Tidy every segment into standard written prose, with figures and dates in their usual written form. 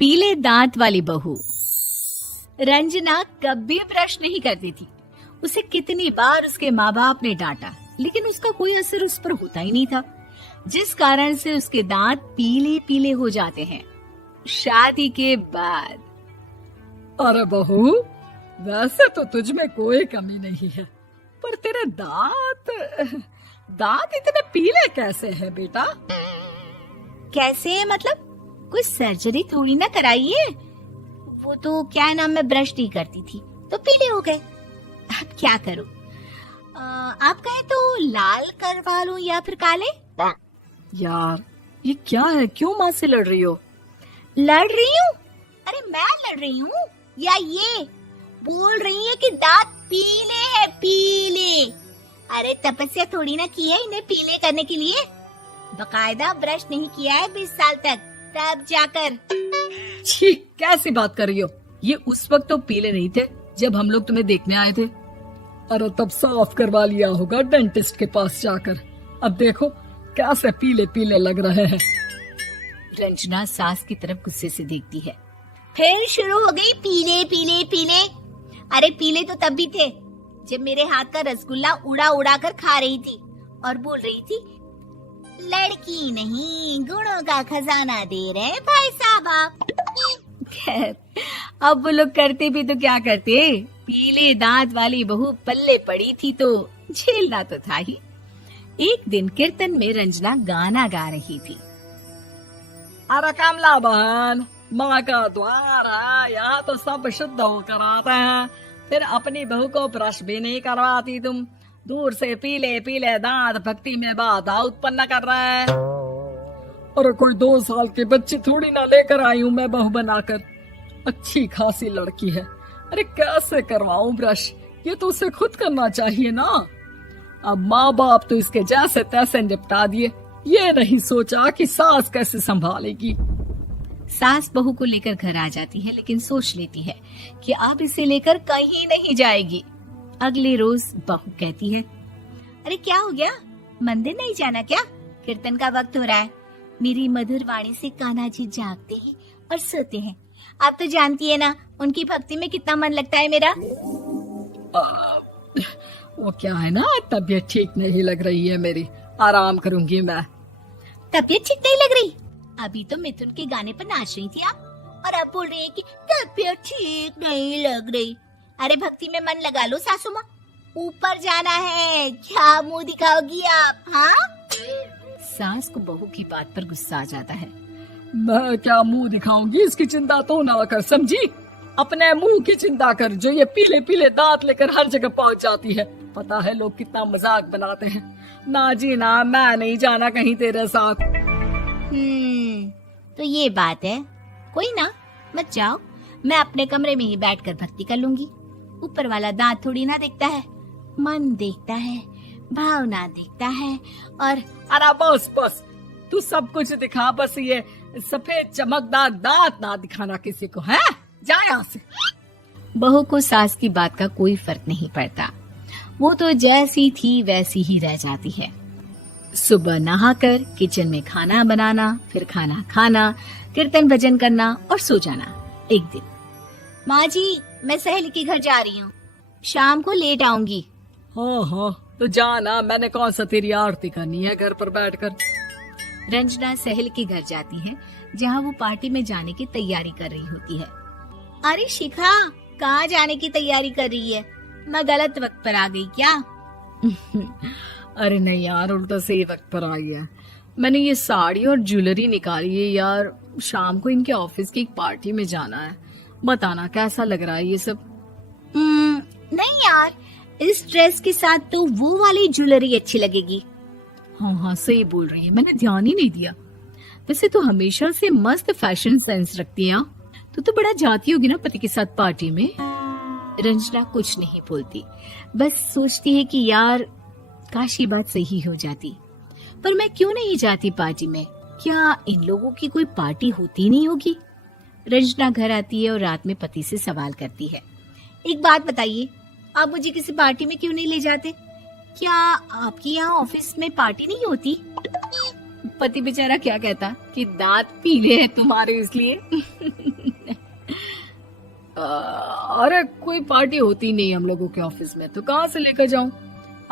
पीले दांत वाली बहू। रंजना कभी ब्रश नहीं करती थी। उसे कितनी बार उसके माँ बाप ने डांटा, लेकिन उसका कोई असर उस पर होता ही नहीं था, जिस कारण से उसके दांत पीले पीले हो जाते हैं। शादी के बाद। अरे बहू, वैसे तो तुझ में कोई कमी नहीं है, पर तेरे दांत इतने पीले कैसे हैं बेटा? कैसे मतलब? कोई सर्जरी थोड़ी ना कराई है। वो तो क्या नाम, मैं ब्रश नहीं करती थी तो पीले हो गए। अब क्या करूं? आप कहें तो लाल करवा लूं या फिर काले? यार ये क्या है, क्यों माँ से लड़ रही हो? लड़ रही हूँ? अरे मैं लड़ रही हूँ या ये बोल रही है कि दांत पीले हैं, पीले। अरे तपस्या थोड़ी ना की है इन्हें पीले करने के लिए। बकायदा ब्रश नहीं किया है 20 साल तक, तब जाकर। छी, कैसी बात कर रही हो? ये उस वक्त तो पीले नहीं थे जब हम लोग तुम्हें देखने आए थे। अरे तब साफ करवा लिया होगा डेंटिस्ट के पास जाकर। अब देखो कैसे पीले पीले लग रहे हैं। रंजना सास की तरफ गुस्से से देखती है। फिर शुरू हो गई पीले पीले पीले। अरे पीले तो तब भी थे जब मेरे हाथ का रसगुल्ला उड़ा उड़ा कर खा रही थी और बोल रही थी, लड़की नहीं गुणों का खजाना दे रहे भाई साहब आप। खैर, अब वो लोग करते भी तो क्या करते, पीले दांत वाली बहू पल्ले पड़ी थी तो झेलना तो था ही। एक दिन कीर्तन में रंजना गाना गा रही थी। अरे कमला बहन, माँ का द्वार है, यहाँ तो सब शुद्ध होकर आते हैं, फिर अपनी बहू को ब्रश भी नहीं करवाती तुम। दूर से पीले पीले दांत भक्ति में बाधा उत्पन्न कर रहे हैं। अरे कोई 2 साल के बच्चे थोड़ी ना लेकर आई हूँ मैं बहू बनाकर। अच्छी खासी लड़की है, अरे कैसे करवाऊं ब्रश? ये तो उसे खुद करना चाहिए ना। अब माँ बाप तो इसके जैसे तैसे निपटा दिए, ये नहीं सोचा कि सास कैसे संभालेगी। सास बहू को लेकर घर आ जाती है, लेकिन सोच लेती है कि अब इसे लेकर कहीं नहीं जाएगी। अगले रोज बहू कहती है, अरे क्या हो गया, मंदिर नहीं जाना क्या? कीर्तन का वक्त हो रहा है। मेरी मधुर वाणी से कान्हा जी जागते हैं और सोते हैं। आप तो जानती है ना उनकी भक्ति में कितना मन लगता है मेरा। वो क्या है ना, तबीयत ठीक नहीं लग रही है मेरी, आराम करूंगी मैं। तबीयत ठीक नहीं लग रही? अभी तो मिथुन के गाने पर नाच रही थी आप, और अब बोल रही है कि तबीयत ठीक नहीं लग रही। अरे भक्ति में मन लगा लो सासू माँ, ऊपर जाना है, क्या मुंह दिखाओगी आप? हाँ? सास को बहू की बात पर गुस्सा आ जाता है। मैं क्या मुंह दिखाऊंगी, इसकी चिंता तो ना कर, समझी? अपने मुंह की चिंता कर, जो ये पीले पीले दांत लेकर हर जगह पहुंच जाती है। पता है लोग कितना मजाक बनाते हैं। ना जी ना, मैं नहीं जाना कहीं तेरे साथ। तो ये बात है। कोई ना, मत जाओ, मैं अपने कमरे में ही बैठकर भक्ति कर लूंगी। ऊपर वाला दांत थोड़ी ना देखता है, मन देखता है, भावना देखता है। और अरे बस बस, तू सब कुछ दिखा, बस ये सफेद चमकदार दांत ना दिखाना किसी को, है? जा यहाँ से। बहू को सास की बात का कोई फर्क नहीं पड़ता, वो तो जैसी थी वैसी ही रह जाती है। सुबह नहाकर किचन में खाना बनाना, फिर खाना खाना, कीर्तन भजन करना और सो जाना। एक दिन, माँ जी मैं सहेली के घर जा रही हूँ, शाम को लेट आऊंगी। हाँ, तो जाना, मैंने कौन सा तेरी आरती करनी है घर पर बैठकर। रंजना सहेली के घर जाती है, जहाँ वो पार्टी में जाने की तैयारी कर रही होती है। अरे शिखा, कहाँ जाने की तैयारी कर रही है? मैं गलत वक्त पर आ गई क्या? अरे नहीं यार, उल्टा सही वक्त पर आ गया। मैंने ये साड़ी और ज्वेलरी निकाली है यार, शाम को इनके ऑफिस की एक पार्टी में जाना है। बताना कैसा लग रहा है ये सब? नहीं यार, इस ड्रेस के साथ तो वो वाली ज्वेलरी अच्छी लगेगी। हाँ, सही बोल रही है, मैंने ध्यान ही नहीं दिया। वैसे तो हमेशा से मस्त फैशन सेंस रखती है। तो बड़ा जाती होगी ना पति के साथ पार्टी में। रंजना कुछ नहीं बोलती, बस सोचती है कि यार काश ये बात सही हो जाती, पर मैं क्यों नहीं जाती पार्टी में? क्या इन लोगों की कोई पार्टी होती नहीं होगी? रंजना घर आती है और रात में पति से सवाल करती है, एक बात बताइए, आप मुझे किसी पार्टी में क्यों नहीं ले जाते? क्या आपकी यहाँ ऑफिस में पार्टी नहीं होती? पति बेचारा क्या कहता कि दांत पीले हैं तुम्हारे इसलिए। अरे कोई पार्टी होती नहीं हम लोगों के ऑफिस में, तो कहाँ से लेकर जाऊं?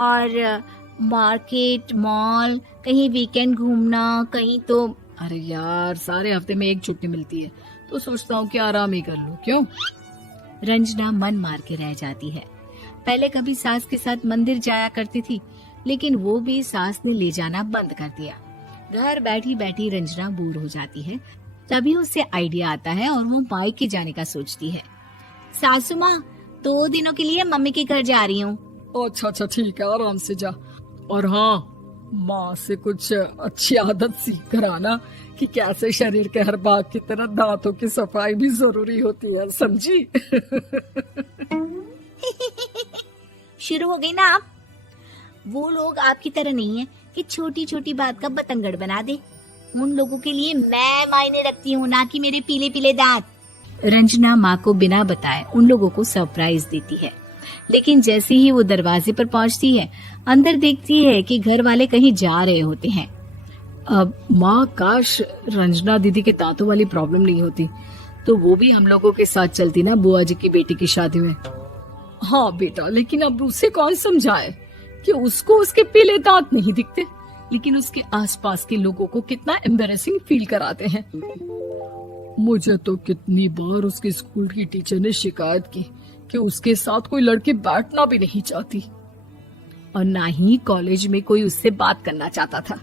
और मार्केट, मॉल, कहीं वीकेंड घूमना, कहीं तो। अरे यार सारे हफ्ते में एक छुट्टी मिलती है, तो सोचता हूँ कि आराम ही कर लूं। क्यों? रंजना मन मार के रह जाती है। पहले कभी सास के साथ मंदिर जाया करती थी, लेकिन वो भी सास ने ले जाना बंद कर दिया। घर बैठी बैठी रंजना बोर हो जाती है। तभी उसे आइडिया आता है और वो मायके जाने का सोचती है। सासू माँ, 2 दिनों के लिए मम्मी के घर जा रही हूँ। अच्छा अच्छा ठीक है, आराम से जा। और हाँ, माँ से कुछ अच्छी आदत सीख कर आना कि कैसे शरीर के हर भाग की तरह दांतों की सफाई भी जरूरी होती है, समझी? शुरू हो गई ना आप। वो लोग आपकी तरह नहीं है कि छोटी छोटी बात का बतंगड़ बना दे। उन लोगों के लिए मैं मायने रखती हूँ, ना कि मेरे पीले पीले दांत। रंजना माँ को बिना बताए उन लोगों को सरप्राइज देती है, लेकिन जैसे ही वो दरवाजे पर पहुंचती है, अंदर देखती है कि घर वाले कहीं जा रहे होते हैं। अब माँ, काश रंजना दीदी के दांतों वाली प्रॉब्लम नहीं होती, तो वो भी हम लोगों के साथ चलती ना बुआ जी की बेटी की शादी में। हाँ बेटा, लेकिन अब उसे कौन समझाए कि उसको उसके पीले दांत नहीं दिखते, लेकिन उसके आसपास के लोगों को कितना एम्बैरेसिंग फील कराते हैं। मुझे तो कितनी बार उसके स्कूल की टीचर ने शिकायत की कि उसके साथ कोई लड़की बैठना भी नहीं चाहती, और ना ही कॉलेज में कोई उससे बात करना चाहता था।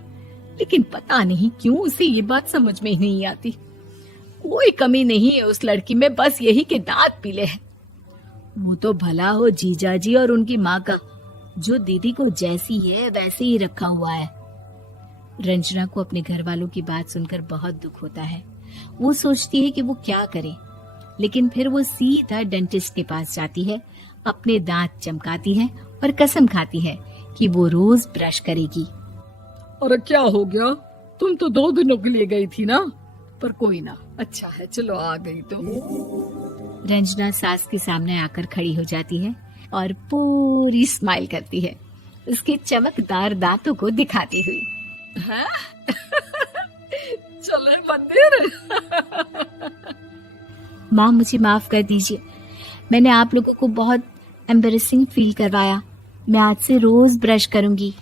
लेकिन पता नहीं क्यों उसे ये बात समझ में ही नहीं आती। कोई कमी नहीं है उस लड़की में, बस यही कि दांत पीले हैं। वो तो भला हो जीजा जी और उनकी माँ का, जो दीदी को जैसी है वैसे ही रखा हुआ है। रंजना को अपने घर वालों की बात सुनकर बहुत दुख होता है। वो सोचती है कि वो क्या करे, लेकिन फिर वो सीधा डेंटिस्ट के पास जाती है, अपने दांत चमकाती है और कसम खाती है कि वो रोज ब्रश करेगी। अरे क्या हो गया? तुम तो 2 दिनों के लिए गई थी ना, पर कोई ना, अच्छा है, चलो आ गई तो। रंजना सास के सामने आकर खड़ी हो जाती है और पूरी स्माइल करती है, उसके चमकदार दांतों को दिखाती हुई। हैं? चले मंदिर। माँ, मुझे माफ कर दीजिए, मैंने आप लोगों को बहुत एम्बैरेसिंग फील करवाया। मैं आज से रोज ब्रश करूंगी।